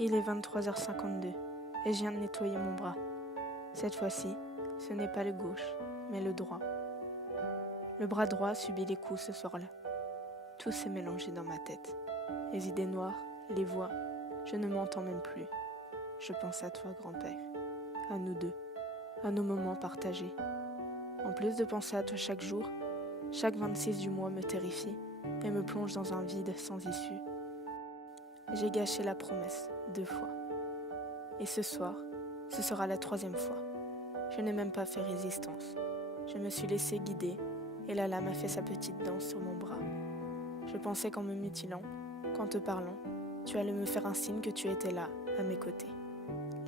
Il est 23h52 et je viens de nettoyer mon bras. Cette fois-ci, ce n'est pas le gauche, mais le droit. Le bras droit subit les coups ce soir-là. Tout s'est mélangé dans ma tête. Les idées noires, les voix, je ne m'entends même plus. Je pense à toi, grand-père, à nous deux, à nos moments partagés. En plus de penser à toi chaque jour, chaque 26 du mois me terrifie et me plonge dans un vide sans issue. J'ai gâché la promesse 2 fois. Et ce soir, ce sera la 3e fois. Je n'ai même pas fait résistance. Je me suis laissé guider et la lame a fait sa petite danse sur mon bras. Je pensais qu'en me mutilant, qu'en te parlant, tu allais me faire un signe que tu étais là, à mes côtés.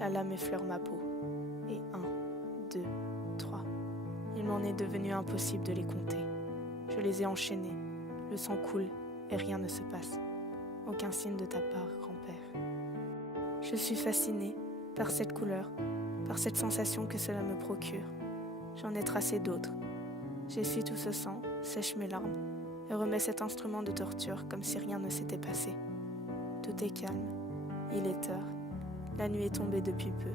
La lame effleure ma peau. Et 1, 2, 3. Il m'en est devenu impossible de les compter. Je les ai enchaînés. Le sang coule et rien ne se passe. Aucun signe de ta part, grand-père. Je suis fascinée par cette couleur, par cette sensation que cela me procure. J'en ai tracé d'autres. J'essuie tout ce sang, sèche mes larmes et remets cet instrument de torture comme si rien ne s'était passé. Tout est calme, il est tard, la nuit est tombée depuis peu.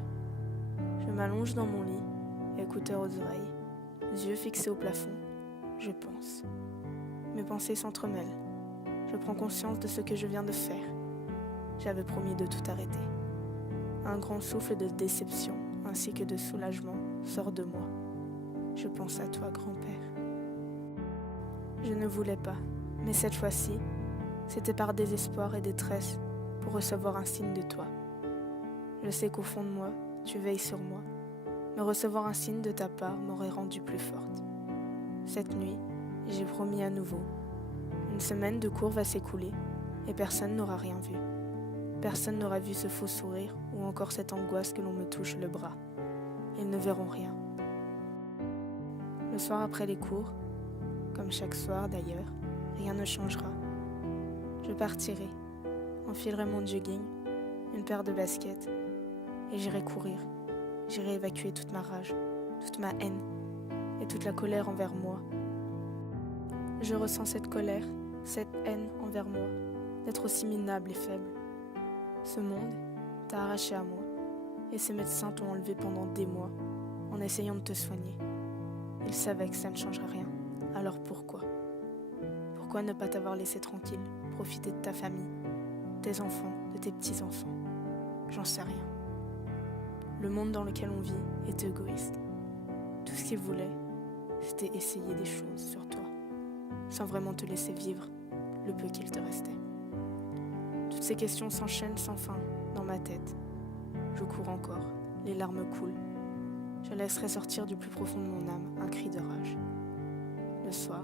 Je m'allonge dans mon lit, écouteurs aux oreilles, yeux fixés au plafond, je pense. Mes pensées s'entremêlent. Je prends conscience de ce que je viens de faire. J'avais promis de tout arrêter. Un grand souffle de déception ainsi que de soulagement sort de moi. Je pense à toi, grand-père. Je ne voulais pas, mais cette fois-ci, c'était par désespoir et détresse pour recevoir un signe de toi. Je sais qu'au fond de moi, tu veilles sur moi, mais recevoir un signe de ta part m'aurait rendue plus forte. Cette nuit, j'ai promis à nouveau. Une semaine de cours va s'écouler et personne n'aura rien vu. Personne n'aura vu ce faux sourire ou encore cette angoisse que l'on me touche le bras. Ils ne verront rien. Le soir après les cours, comme chaque soir d'ailleurs, rien ne changera. Je partirai, enfilerai mon jogging, une paire de baskets et j'irai courir. J'irai évacuer toute ma rage, toute ma haine et toute la colère envers moi. Je ressens cette colère, cette haine envers moi, d'être aussi minable et faible. Ce monde t'a arraché à moi et ces médecins t'ont enlevé pendant des mois en essayant de te soigner. Ils savaient que ça ne changerait rien, alors pourquoi ? Pourquoi ne pas t'avoir laissé tranquille, profiter de ta famille, tes enfants, de tes petits-enfants ? J'en sais rien. Le monde dans lequel on vit est égoïste. Tout ce qu'ils voulaient, c'était essayer des choses sur toi, sans vraiment te laisser vivre le peu qu'il te restait. Toutes ces questions s'enchaînent sans fin dans ma tête. Je cours encore, les larmes coulent. Je laisserai sortir du plus profond de mon âme un cri de rage. Le soir,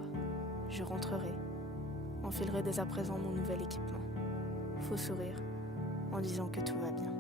je rentrerai, enfilerai dès à présent mon nouvel équipement. Faux sourire, en disant que tout va bien.